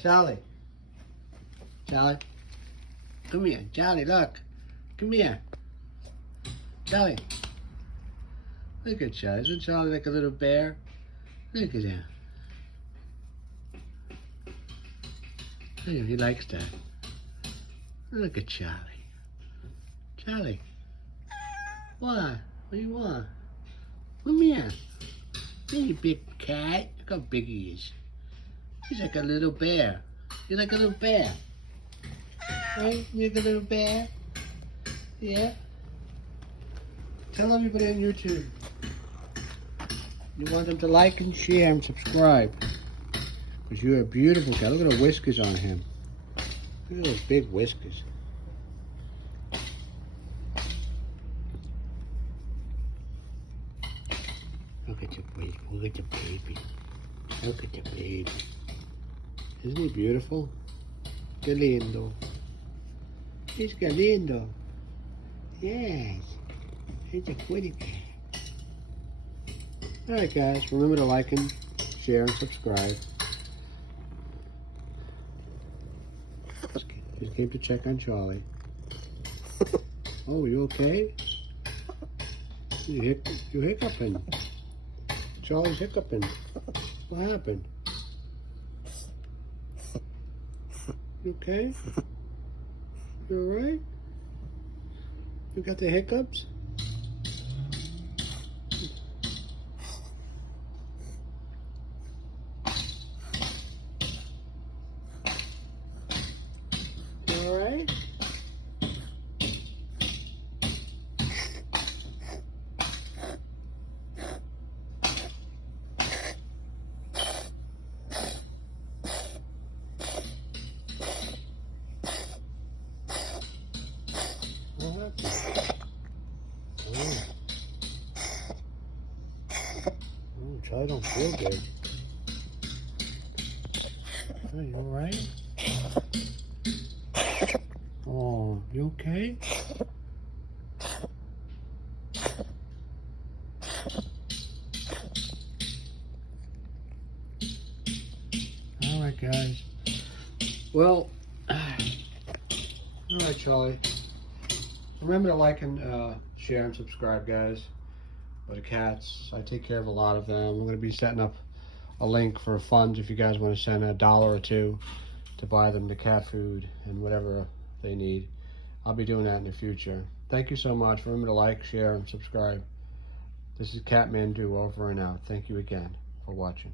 Charlie. Charlie. Come here. Charlie, look. Come here. Charlie. Look at Charlie. Isn't Charlie like a little bear? Look at him. Hey, he likes that. Look at Charlie. Charlie. What? What do you want? Come here. Hey, you big cat. Look how big he is. He's like a little bear. You're like a little bear. Right? You're like a little bear. Yeah? Tell everybody on YouTube. You want them to like and share and subscribe. Because you're a beautiful cat. Look at the whiskers on him. Look at those big whiskers. Look at your baby. Look at your baby. Look at your baby. Isn't he beautiful? Qué lindo. He's qué lindo. Yes. He's a pretty cat. Alright guys, remember to like and share and subscribe. Just came to check on Charlie. Oh, you okay? You hiccuping. Charlie's hiccuping. What happened? You okay? You alright? You got the hiccups? You alright? Charlie don't feel good. Are you alright? Oh, you okay? Alright guys. Well, alright Charlie. Remember to like and share and subscribe guys. For the cats, I take care of a lot of them. I'm going to be setting up a link for funds if you guys want to send $1 or $2 to buy them the cat food and whatever they need. I'll be doing that in the future. Thank you so much. Remember to like, share, and subscribe. This is Catman Do over and out. Thank you again for watching.